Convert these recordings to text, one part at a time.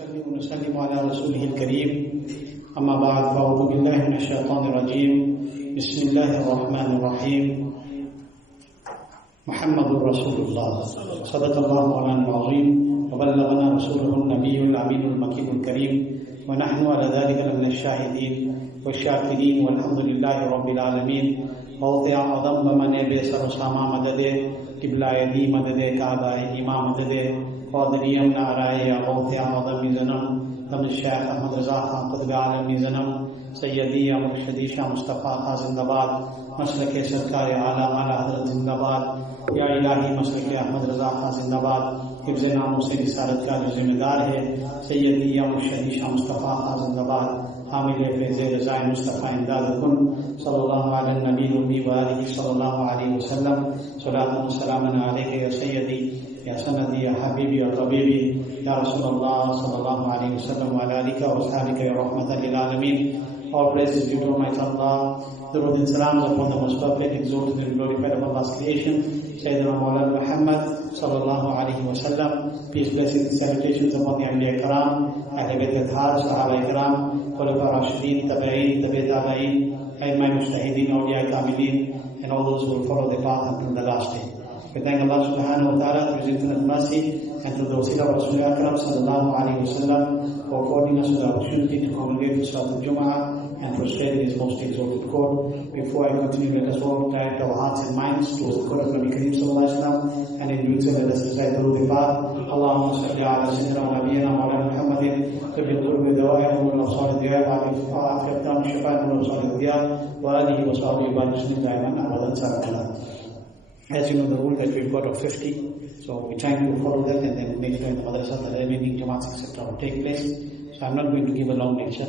ونسلم على رسوله الكريم أما بعد فأعوذ بالله من الشيطان الرجيم بسم الله الرحمن الرحيم محمد رسول الله صدق الله مولانا العظيم وبلغنا رسوله النبي الأمين المكين الكريم ونحن على ذلك من الشاهدين والشاكرين والحمد لله رب العالمين موضع عظم من بسر ساما مدده قبلة يدي مدده كعبة إمام مدده قادريم نعرائي موضع عظم زنم دم الشيخ أحمد رضا خان قطب عالم زنم سيدي مرشدي شاه مصطفى خان زندباد مسلک سرکار اعلی اعلی حضرت زندباد یا الہی مسلک احمد رضا خان زندباد حفظ ناموں سے رسالت کا جو ذمہ دار ہے سیدی یا مرشدی شاہ مصطفیٰ خان زندباد حامل فیض رضا مصطفیٰ امداد کن صلی اللہ علیہ النبی امی وآلہ صلی اللہ علیہ وسلم صلاۃ و سلام علیک یا سیدی یا سندی یا حبیبی اور طبیبی یا رسول اللہ صلی اللہ علیہ وسلم وعلی آلہ و اصحابہ یا رحمۃ للعالمین. All praises due to Almighty Allah. Durud and salams upon the most perfect, exalted and glorified of Allah's creation, Sayyidina Mawlana Muhammad sallallahu alayhi wa sallam. Peace, blessings and salutations upon the Awliya Karam, Ahl Bayt Athhar, Sahaba Ikram, Khulafa Rashidin, Tabi'in, Tabi' Tabi'in, Aimai Mujtahideen, Awliya Kamilin, and all those who will follow the path until the last day. We thank Allah subhanahu wa ta'ala for His infinite mercy and to the wasila of Rasulullah Akram sallallahu alayhi wa sallam for affording us the opportunity to congregate to Salat al-JUMMAH and prostrate in His most exalted court. Before I continue, let us all direct our hearts and minds towards the court of Nabi Kareem sallallahu alaihi wasallam, and in doing so let us recite the Rudifat. Allahumma salli ala sayyidina wa nabiyyina Mawlana Muhammadin tabil qurbi dawa'ih wa al-afsar diyah wa al-afiyatan shifa'an wa al-afsar diyah wa alihi wa sahbihi wa muslim daiman abadan sarakala. As you know the rule that we've got of 50, so we're trying to follow that, and then make sure in the madrasa the remaining jamats etc. will take place. So I'm not going to give a long lecture.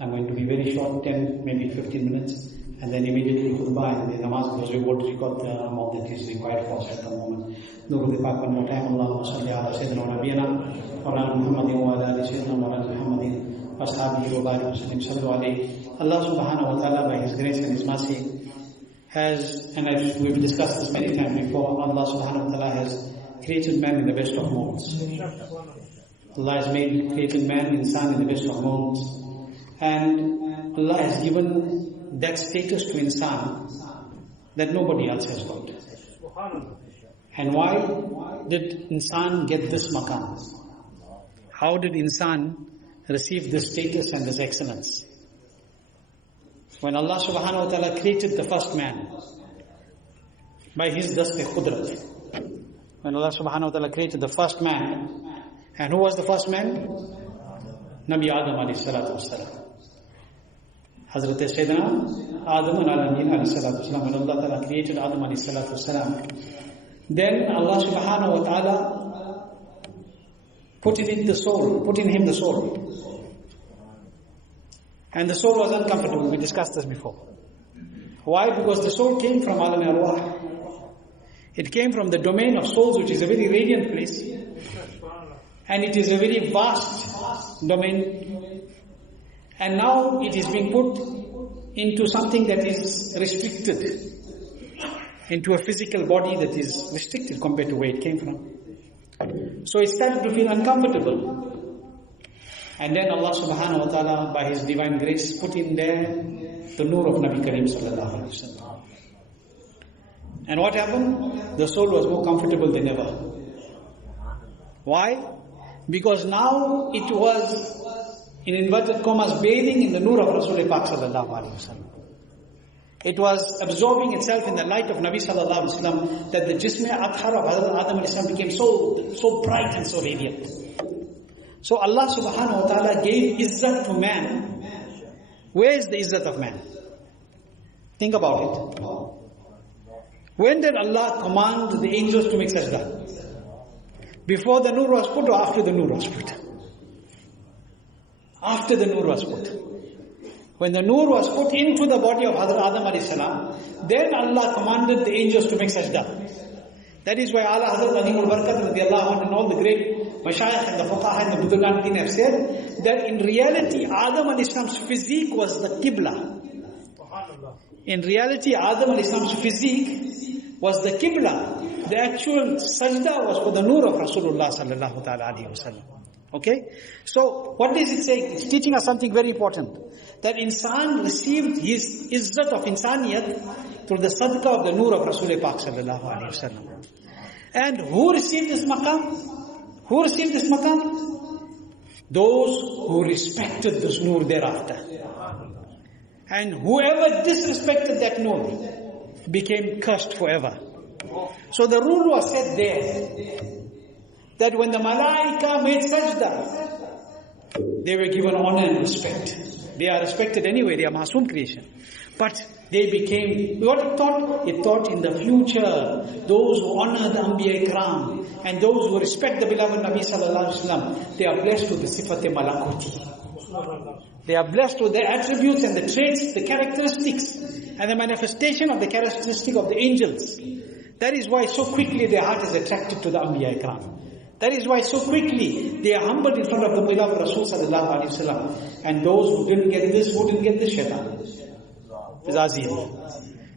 I'm going to be very short, 10, maybe 15 minutes, and then immediately khutbah and the namaz, because we want to record the amount that is required for us at the moment. Nurul Pak one more time. Allahumma salli ala sayyidina wa nabiyana Mawlana Muhammadin wa ala ali sayyidina Mawlana Muhammadin wa ashabihi wa barik wa sallim sallu alayhi. Allah subhanahu wa ta'ala by His grace and His mercy has, and we've discussed this many times before, Allah subhanahu wa ta'ala has created man in the best of molds. Allah has created man, insan, in the best of molds. And Allah has given that status to insan that nobody else has got. And why did insan get this maqam? How did insan receive this status and this excellence? When Allah subhanahu wa ta'ala created the first man by His dast khudrat, when Allah subhanahu wa ta'ala created the first man, and who was the first man? Nabi Adam alayhi salatu wassalam. HAZRAT Sayyidina Adam alayhi salatu wassalam. When Allah ta'ala created Adam alayhi salatu wassalam, then Allah subhanahu wa ta'ala put in him the soul. And the soul was uncomfortable. We discussed this before. Why? Because the soul came from Alam Arwah. It came from the domain of souls, which is a very radiant place. And it is a very vast domain. And now it is being put into something that is restricted. Into a physical body that is restricted compared to where it came from. So it started to feel uncomfortable. And then Allah subhanahu wa ta'ala, by His divine grace, put in there the nur of Nabi Kareem sallallahu alayhi wa sallam. And what happened? The soul was more comfortable than ever. Why? Because now it was, in inverted commas, bathing in the nur of Rasulullah Pak sallallahu alayhi wa sallam. It was absorbing itself in the light of Nabi sallallahu alayhi wa sallam, that the jism athhar of Hazrat Adam alayhi salam became so bright and so radiant. So Allah subhanahu wa ta'ala gave izzat to man. Where is the izzat of man? Think about it. When did Allah command the angels to make sajda? Before the nur was put or after the nur was put? After the nur was put. When the nur was put into the body of Hazrat Adam alayhi salam, then Allah commanded the angels to make sajda. That is why AALA Hazrat Adimul Barakat radiallahu anhu and all the great Mashayikh and the Fuqaha and the Budulan have said that in reality Adam al-Islam's physique was the Qibla. In reality Adam al-Islam's physique was the Qibla. The actual sajda was for the nur of Rasulullah sallallahu ta'ala alayhi wa sallam. Okay? So, what is it saying? It's teaching us something very important. That insan received his izzat of insaniyat through the sadaqah of the nur of Rasul Pak sallallahu alayhi wa sallam. And who received this maqam? Who received this maqam? Those who respected this nur thereafter. And whoever disrespected that nur became cursed forever. So the rule was set there, that when the malaika made sajda, they were given honor and respect. They are respected anyway, they are masoom creation. But they became, what it taught? It taught in the future, those who honor the Anbiya Ikram, and those who respect the beloved Nabi Sallallahu Alaihi Wasallam, they are blessed with the sifat-e malakuti. They are blessed with the attributes and the traits, the characteristics, and the manifestation of the characteristic of the angels. That is why so quickly their heart is attracted to the Anbiya Ikram. That is why so quickly they are humbled in front of the beloved Rasul Sallallahu Alaihi Wasallam. And those who didn't get this, shaitan, Azim,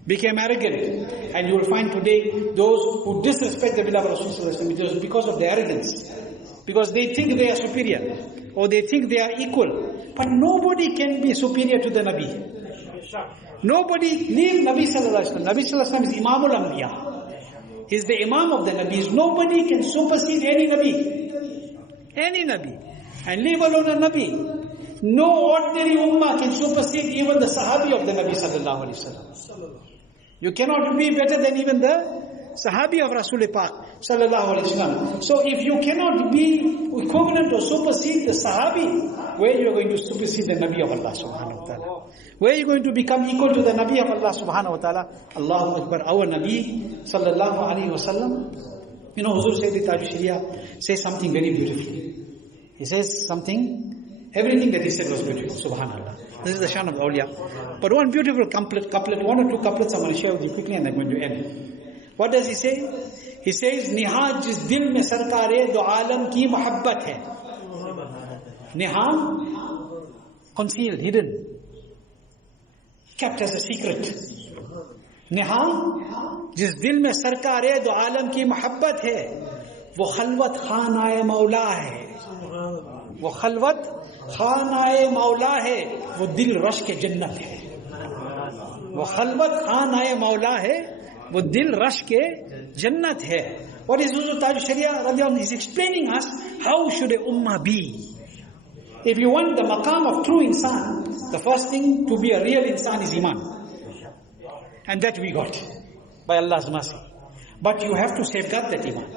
became arrogant. And you will find today those who disrespect the beloved Rasul Sallallahu Alaihi Wasallam because of their arrogance. Because they think they are superior, or they think they are equal. But nobody can be superior to the Nabi. Nobody, leave Nabi Sallallahu Alaihi Wasallam. Nabi Sallallahu Alaihi Wasallam is Imamul Anbiya. He's the Imam of the Nabis. Nobody can supersede any Nabi. Any Nabi. And leave alone a Nabi. No ordinary ummah can supersede even the Sahabi of the Nabi Sallallahu Alaihi Wasallam. You cannot be better than even the Sahabi of Rasul Pak Sallallahu Alaihi Wasallam. So if you cannot be equivalent or supersede the Sahabi, where you are going to supersede the Nabi of Allah Subhanahu Wa Ta'ala? Where are you going to become equal to the Nabi of Allah Subhanahu Wa Ta'ala? Allahu Akbar. Our Nabi Sallallahu Alaihi Wasallam, you know, Huzur said the TAAJUSH says something very beautiful. He says something, everything that he said was beautiful. Subhanallah. This is the shan of awliya. But one beautiful couplet, one or two couplets I'm going to share with you quickly and I'm going to end. What does he say? He says, Nihad jis dil mein sarkar-e do alam ki muhabbat hai. Nihad, concealed, hidden, kept as a secret. Nihad jis dil mein sarkar-e do alam ki muhabbat hai, wo khalwat khana-e maula hai. Wo khalwat khana-e maula hai, wo dil rash ke jannat hai. Wo khalwat khana-e maula hai, वो दिल rush के जन्नत है. What is Huzur Taj Sharia radiallahu anhu is explaining us how should a ummah be. If you want the maqam of true insan, the first thing to be a real insan is iman, and that we got by Allah's mercy. But you have to safeguard that iman.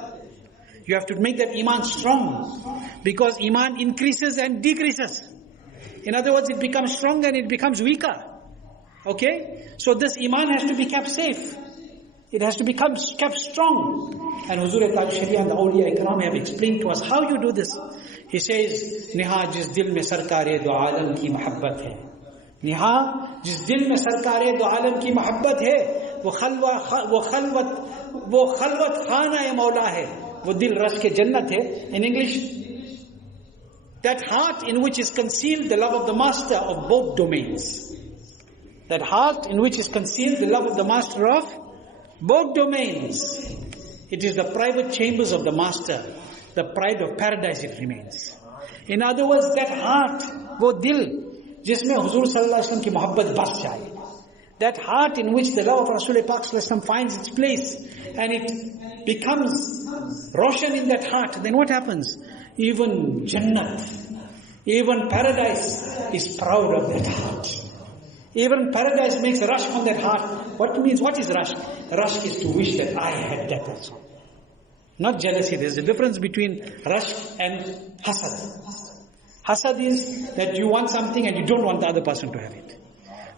You have to make that iman strong, because iman increases and decreases. In other words, it becomes stronger and it becomes weaker. Okay, so this iman has to be kept safe. It has to become kept strong. And Huzur TAAJUSH and the Awliya Ikram have explained to us how you do this. He says, Niha jis dil mein sarkar-e do alam ki muhabbat hai. Niha jis dil mein sarkar-e do alam ki muhabbat hai. Wo khalwat khana-e maula hai. Wo dil rash ke jannat hai. In English, that heart in which is concealed the love of the master of both domains. That heart in which is concealed the love of the master of both domains. It is the private chambers of the master. The pride of paradise it remains. In other words, that heart, wo dil, jisme Huzur Sallallahu Alaihi Wasallam ki muhabbat bas jaye. That heart in which the love of Rasul Pak Sallallahu Alaihi Wasallam finds its place, and it becomes roshan in that heart, then what happens? Even Jannat, even paradise is proud of that heart. Even paradise makes a rush on that heart. What is rush? Rush is to wish that I had that also. Not jealousy. There's a difference between rush and hasad. Hasad is that you want something and you don't want the other person to have it.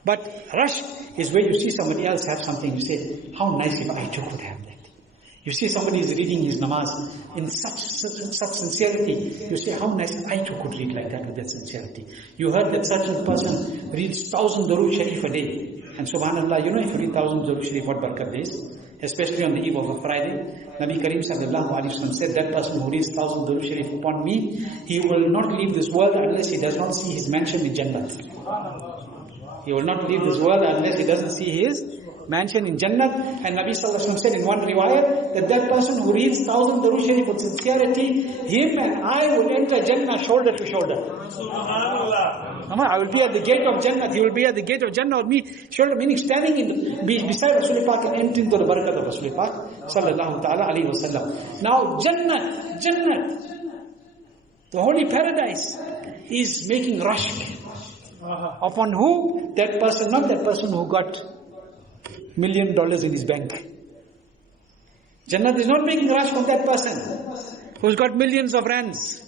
But rush is where you see somebody else have something, you say, how nice if I too could have that. You see somebody is reading his namaz in such sincerity. You say, how nice I too could read like that with that sincerity. You heard that such a person reads 1,000 Durood Sharif a day. And subhanAllah, you know if you read 1,000 Durood Sharif, what barakah is? Especially on the eve of a Friday. Nabi Kareem sallallahu alayhi wa sallam said, that person who reads 1,000 Durood Sharif upon me, he will not leave this world unless he does not see his mansion in Jannah. He will not leave this world unless he doesn't see his mansion in Jannat. And Nabi Sallallahu Alaihi Wasallam said in one riwayat that person who reads 1000 Durood Sharif with sincerity, him and I will enter Jannah shoulder to shoulder. Subhanallah. I will be at the gate of Jannah. He will be at the gate of Jannah with me, shoulder, meaning standing beside Rasul Pak and entering to the barakat of Rasul Pak Sallallahu Ta'ala Alaihi Wasallam. Now Jannat, the holy paradise, is making rush upon who? That person, not that person who got $1 million in his bank. Jannat is not making rush on that person who's got millions of rands.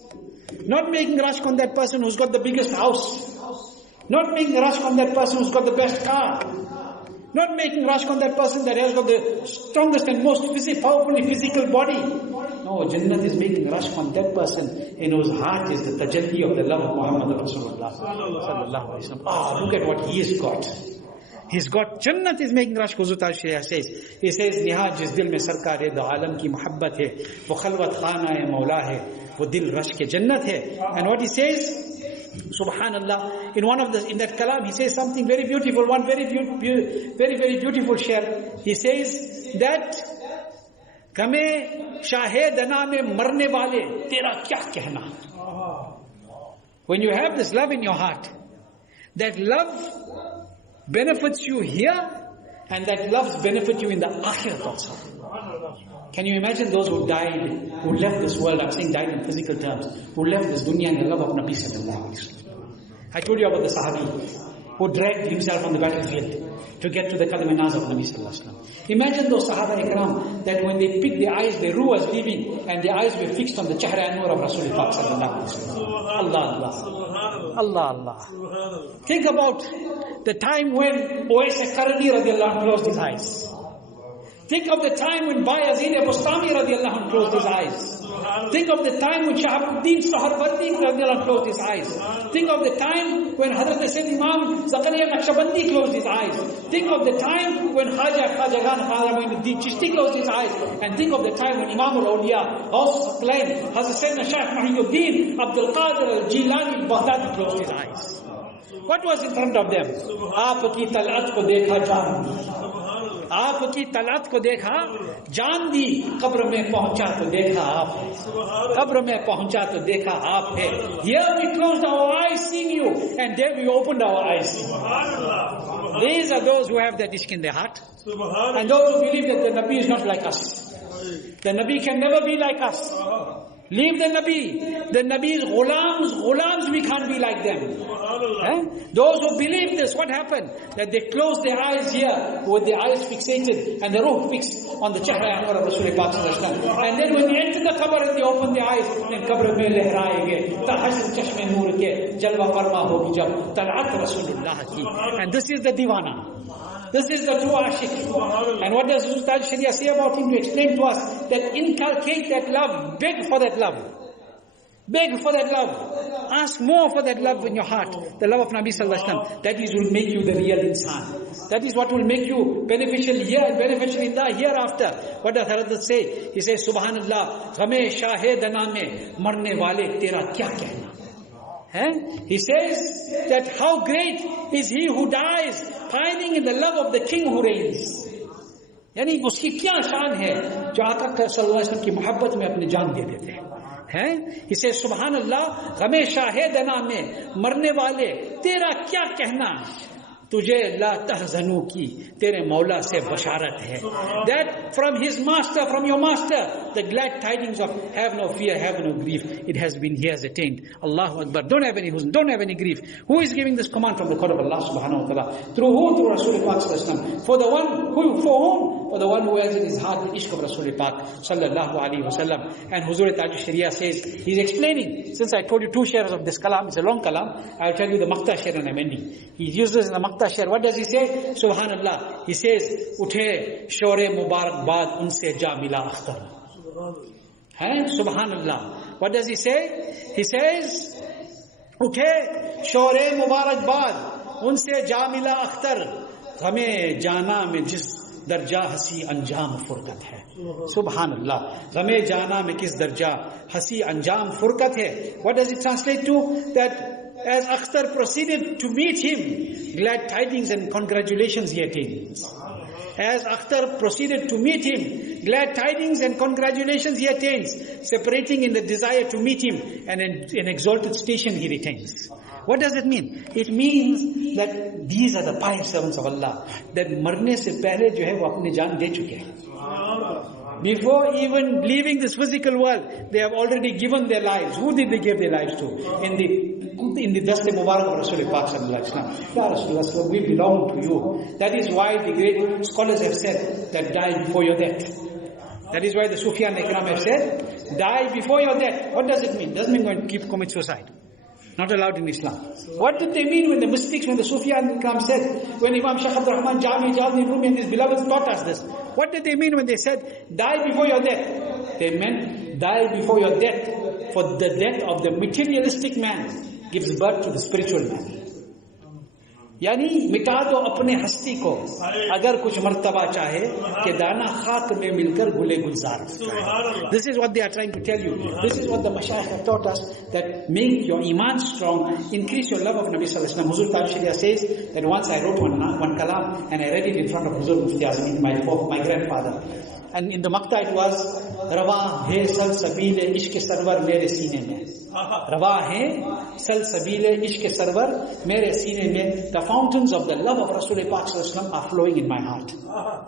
Not making rush on that person who's got the biggest house. Not making rush on that person who's got the best car. Not making rush on that person that has got the strongest and most powerful physical body. No, Jannat is making rush on that person in whose heart is the tajalli of the love of Muhammad Rasulullah Sallallahu Alaihi Wasallam. Look at what he has got. He's got Jannat is making rush. Huzur Shariah says, he says, Nihaj jis dil mein sarkar hai, do alam ki muhabbat hai, wo khalwat khana hai, maula hai, wo dil rush ke Jannat hai. And what he says, Subhanallah, in that kalam, he says something very beautiful, one very beautiful share. He says that, Kame shahe dana mein marne wale, tera kya kehna. When you have this love in your heart, that love benefits you here, and that love benefits you in the akhirat also. Can you imagine those who died, who left this world, I'm saying died in physical terms, who left this dunya in the love of Nabi Sallallahu Alaihi Wasallam. I told you about the Sahabi who dragged himself on the battlefield to get to the Qadam-e-Naz of Nabi Sallallahu Alaihi Wasallam. Imagine those Sahaba Ikram, that when they picked their eyes, their ruh was leaving, and their eyes were fixed on the Chahra Anwar of Rasulullah Sallallahu Alaihi Wasallam. Allah. Think about the time when Uwais al-Qarni radiallahu anhu closed his eyes. Think of the time when Bayazid Bustami radiallahu anhu closed his eyes. Think of the time when Shahabuddin Saharbardi radiallahu anhu closed his eyes. Think of the time when HAZRAT Sayyid Imam Zakaria Naqshbandi closed his eyes. Think of the time when Khaja Khajagan Khajamuddin Chishti closed his eyes. And think of the time when Imam al-Awliya, Ghaus al-Aqlain, Hazrat Sayyidina Shaykh Muhyiddin Abdul Qadir al-Jilani al-Baghdadi closed his eyes. What was in front of them? Aapki talat ko dekha jaan di. Aapki talat ko dekha jaan di. Qabr mein pahuncha to dekha aap hai. Qabr mein pahuncha to dekha aap hai. Here we closed our eyes seeing you, and there we opened our eyes. These are those who have that ishq in their heart, and those who believe that the Nabi is not like us. The Nabi can never be like us. Leave the Nabi. The Nabi's ghulams, we can't be like them. Those who believe this, what happened? That they closed their eyes here with their eyes fixated and the ruh fixed on the Chahra Anwar of Rasulullah. And then when they enter the qabr and they open their eyes, then qabr mein lehrayenge, tahashur chashme noor ke, jalwa farma hogi jab, talat Rasulullah ki. And this is the diwana. This is the true ashik. And what does Ustad Shariah say about him to explain to us? That inculcate that love, beg for that love. Beg for that love. Ask more for that love in your heart. The love of Nabi Sallallahu Alaihi Wasallam. That is will make you the real insan. That is what will make you beneficial here and beneficial in the hereafter. What does HAZRAT say? He says, Subhanallah, Ghame shahe dana mein marne wale tera kya kehna. He says that how great is he who dies pining in the love of the king who reigns. यानी उसकी क्या शान है जो आका सल्लल्लाहु अलैहि वसल्लम की मोहब्बत में अपनी जान दे देते हैं. इसे सुभान अल्लाह गमे शाहिदना में मरने वाले तेरा क्या कहना, तुझे ला तहज़नु की तेरे मौला से बशारत है. That from his master, from your master, the glad tidings of have no fear, have no grief, it has been, he has attained. Allahu Akbar. Don't have any huzn, don't have any grief. Who is giving this command from the court of Allah subhanahu wa ta'ala? Through who? Through Rasulullah sallallahu alaihi wasallam. For the one who, for whom? For the one who has in his heart the ishq of Rasulullah sallallahu alaihi wasallam. And Huzur TAAJUSH Shariah says, he's explaining, since I told you two shares of this kalam, it's a long kalam, I'll tell you the maqta share and I'm ending. He uses in the maqta share. What does he say? Subhanallah. He says, Uthe shore mubarak baad unse ja mila akhtar. Subhanallah. What does he say? He says, Uthe shore mubarak baad unse ja mila akhtar. Hame jana mein jis दर्जा हसी अंजाम फुरकत है. सुभान अल्लाह. गमे जाना में किस दर्जा हसी अंजाम फुरकत है. What does it translate to? That as Akhtar proceeded to meet him, glad tidings and congratulations he attains. As Akhtar proceeded to meet him, glad tidings and congratulations he attains, separating in the desire to meet him, and an exalted station he retains. What does it mean? It means that these are the pious servants of Allah, that marne se pehle jo hai wo apni jaan de chuke hain. Before even leaving this physical world, they have already given their lives. Who did they give their lives to? In the Dast Mubarak of Rasul Pak Sallallahu Alaihi Wasallam. Ya Rasulullah, we belong to you. That is why the great scholars have said that die before your death. That is why the Sufyan Ikram have said, die before your death. What does it mean? Doesn't mean going to commit suicide. Not allowed in Islam. What did they mean when the mystics, when the Sufyan Ikram said, when Imam Shaykh Abdul Rahman Jami Rumi and his beloveds taught us this? What did they mean when they said, die before your death? They meant, die before your death. For the death of the materialistic man gives birth to the spiritual man. यानी मिटा दो अपने हस्ती को अगर कुछ मर्तबा चाहे कि दाना खाक में मिलकर गुले गुलजार. This is what they are trying to tell you. This is what the Mashayikh have taught us, that make your iman strong, increase your love of Nabi Sallallahu Alaihi Wasallam. Huzur Shariah says that once I wrote one kalam and I read it in front of Huzur Mufti Azam, my grandfather. And in the Makta it was, Rawa hai sal sabile ishq sarwar mere seene mein. Rawa hai sal sabile ishq sarwar mere seene mein. The fountains of the love of Rasul Pak Sallallahu Alaihi Wasallam are flowing in my heart.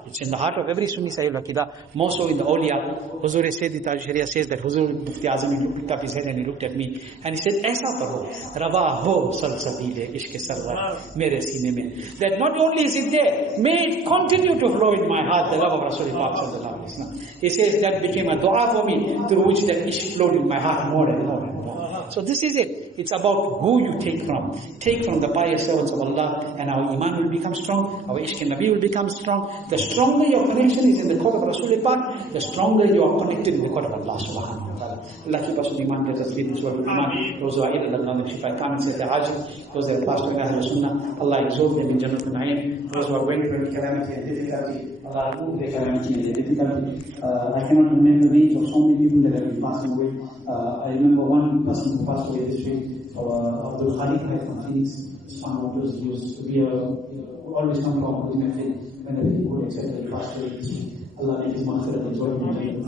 It's in the heart of every Sunni Sahib al-Aqidah, more so in the awliya. Huzur Sayyidi TAAJUSH says that Huzur Mufti Azam, he picked up his head and he looked at me and he said, Aisa karo, Rawa ho sal sabile ishq sarwar mere seene mein. That not only is it there, may it continue to flow in my heart, the love of Rasul Pak Sallallahu Alaihi Wasallam. He says that became a dua for me, through which that ishq flowed in my heart more and more and more. So this is it. It's about who you take from. Take from the pious servants of Allah, and our iman will become strong, our ishq and Nabi will become strong. The stronger your connection is in the court of Rasul Pak, the stronger you are connected in the court of Allah subhanahu wa ta'ala. Allah keep us with iman, gives us lead this world with iman. Those who are ill, Allah knows Shifa Kamil says TAAJUSH. Those that have passed away, Ahlul Sunnah, Allah exalt them in Jannat al-Na'im. Those who are going through calamity and difficulty, Allah remove their calamity and their difficulty. I cannot remember the names of so many people that have been passing away. I remember one person who passed away this week, Abdul Khalik from Phoenix. He used to be always come from with my faith when the people would accept that he passed away this week. Allah make his maghfirah and joy in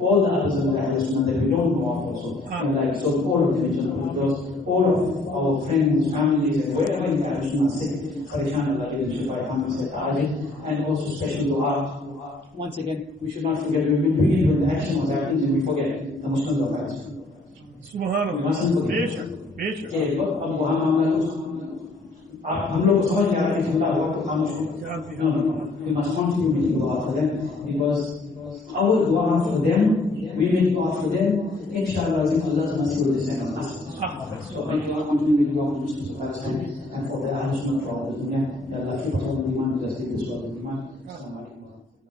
all the others of the Ahlul that we don't know of also. And I exalt all of the religion, because all of our friends, families, and wherever in the Ahlul sit, Kharishan Allah give them Shifa Kamil said TAAJUSH, and also special dua. Once again, we should not forget, we've been doing it when the action was happening, and we forget the Muslims of Pakistan. Subhanallah. अब वहाँ मामला हम लोग समझ नहीं आ रहा कि जिंदा हुआ तो खामोश हो. No. We must continue making dua for them, because our dua for them, we make dua for them. Inshallah, Allah's mercy will descend on us. So may Allah continue making dua for Muslims of Palestine and for the Ahlul Sunnah for all the dunya. Allah keep us all in the iman,